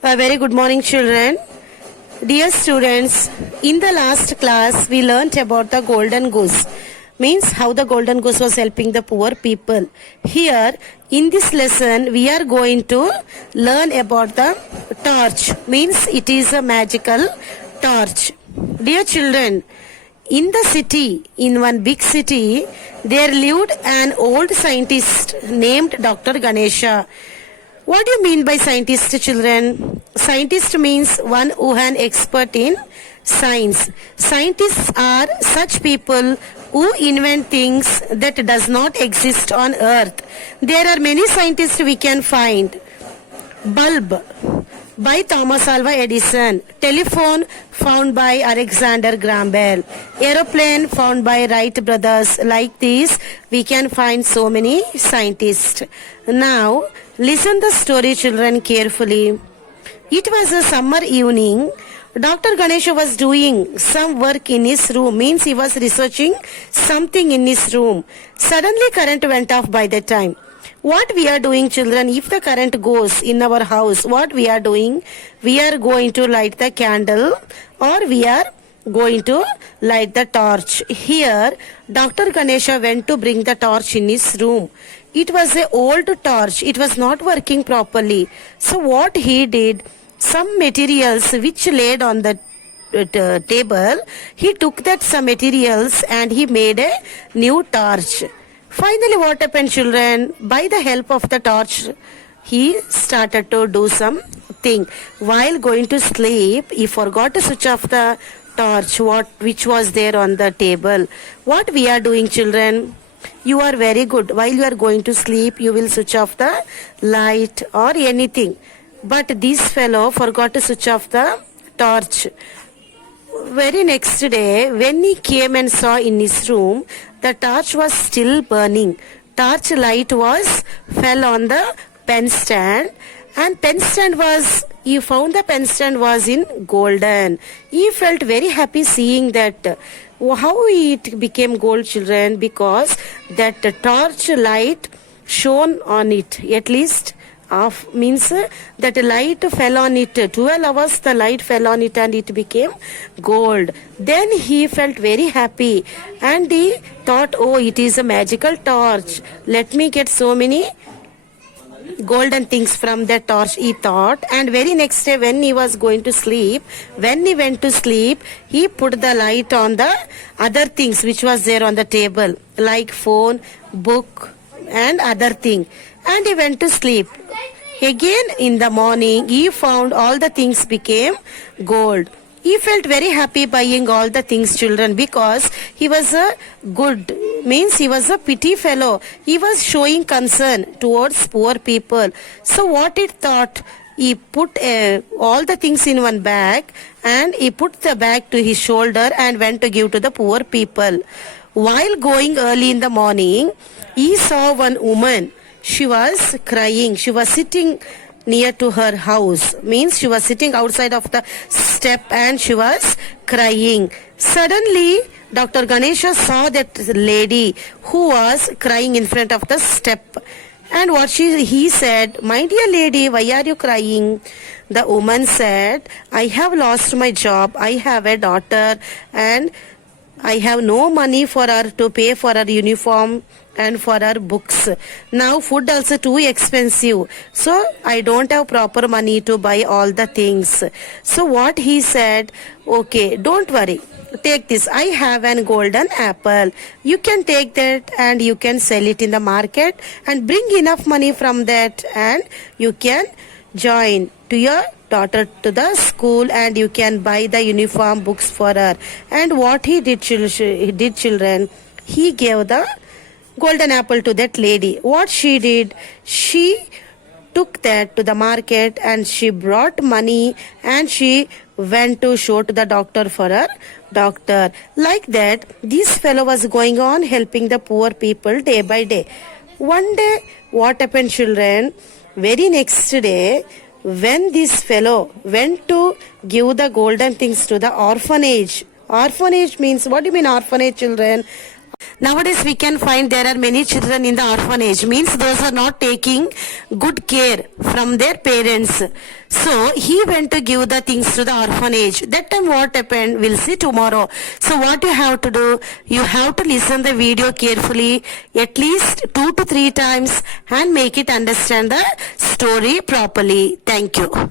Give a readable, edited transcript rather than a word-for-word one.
A very good morning, children. Dear students, in the last class we learnt about the golden goose. Means how the golden goose was helping the poor people. Here, in this lesson, we are going to learn about the torch. Means it is a magical torch. Dear children, in the city, in one big city, there lived an old scientist named Dr. Ganesha. What do you mean by scientist, children? Scientist means one who is an expert in science. Scientists are such people who invent things that does not exist on earth. There are many scientists we can find. Bulb by Thomas Alva Edison. Telephone found by Alexander Graham Bell. Aeroplane found by Wright brothers. Like this, we can find so many scientists. Now, listen the story, children, carefully. It was a summer evening. Dr. Ganesha was doing some work in his room. Means he was researching something in his room. Suddenly, current went off by that time. What we are doing, children, if the current goes in our house, what we are doing? We are going to light the candle or we are going to light the torch. Here, Dr. Ganesha went to bring the torch in his room. It was an old torch. It was not working properly. So what he did, some materials which laid on the table, he took that some materials and he made a new torch. Finally, what happened, children? By the help of the torch, he started to do something. While going to sleep, he forgot to switch off the torch which was there on the table. What we are doing, children? You are very good. While you are going to sleep, you will switch off the light or anything. But this fellow forgot to switch off the torch. Very next day, when he came and saw in his room, the torch was still burning. Torch light fell on the pen stand, and pen stand he found the pen stand was in golden. He felt very happy seeing that. How it became gold, children? Because that torch light shone on it, at least means that light fell on it. 12 hours the light fell on it and it became gold. Then he felt very happy and he thought, oh, it is a magical torch. Let me get so many golden things from that torch, he thought. And very next day when he was going to sleep, when he went to sleep, he put the light on the other things which was there on the table, like phone, book and other thing, and he went to sleep. Again in the morning, he found all the things became gold. He felt very happy buying all the things, children, because he was a good, means he was a pity fellow. He was showing concern towards poor people. So what it thought, he put all the things in one bag and he put the bag to his shoulder and went to give to the poor people. While going early in the morning, he saw one woman. She was crying. She was sitting near to her house. Means she was sitting outside of the step and she was crying. Suddenly, Dr. Ganesha saw that lady who was crying in front of the step. And he said, my dear lady, why are you crying? The woman said, I have lost my job. I have a daughter and I have no money for her to pay for her uniform and for her books. Now food also too expensive. So I don't have proper money to buy all the things. So what he said, okay, don't worry. Take this. I have an golden apple. You can take that and you can sell it in the market and bring enough money from that and you can join to your daughter to the school and you can buy the uniform, books for her. And what he did, children, he gave the golden apple to that lady. What she did, she took that to the market and she brought money and she went to show to the doctor for her doctor. Like that, this fellow was going on helping the poor people day by day. One day, what happened, children? Very next day, when this fellow went to give the golden things to the orphanage. Orphanage means, what do you mean orphanage, children? Nowadays we can find there are many children in the orphanage, means those are not taking good care from their parents. So he went to give the things to the orphanage. That time what happened, we'll see tomorrow. So what you have to do, you have to listen the video carefully at least 2 to 3 times and make it understand the story properly. Thank you.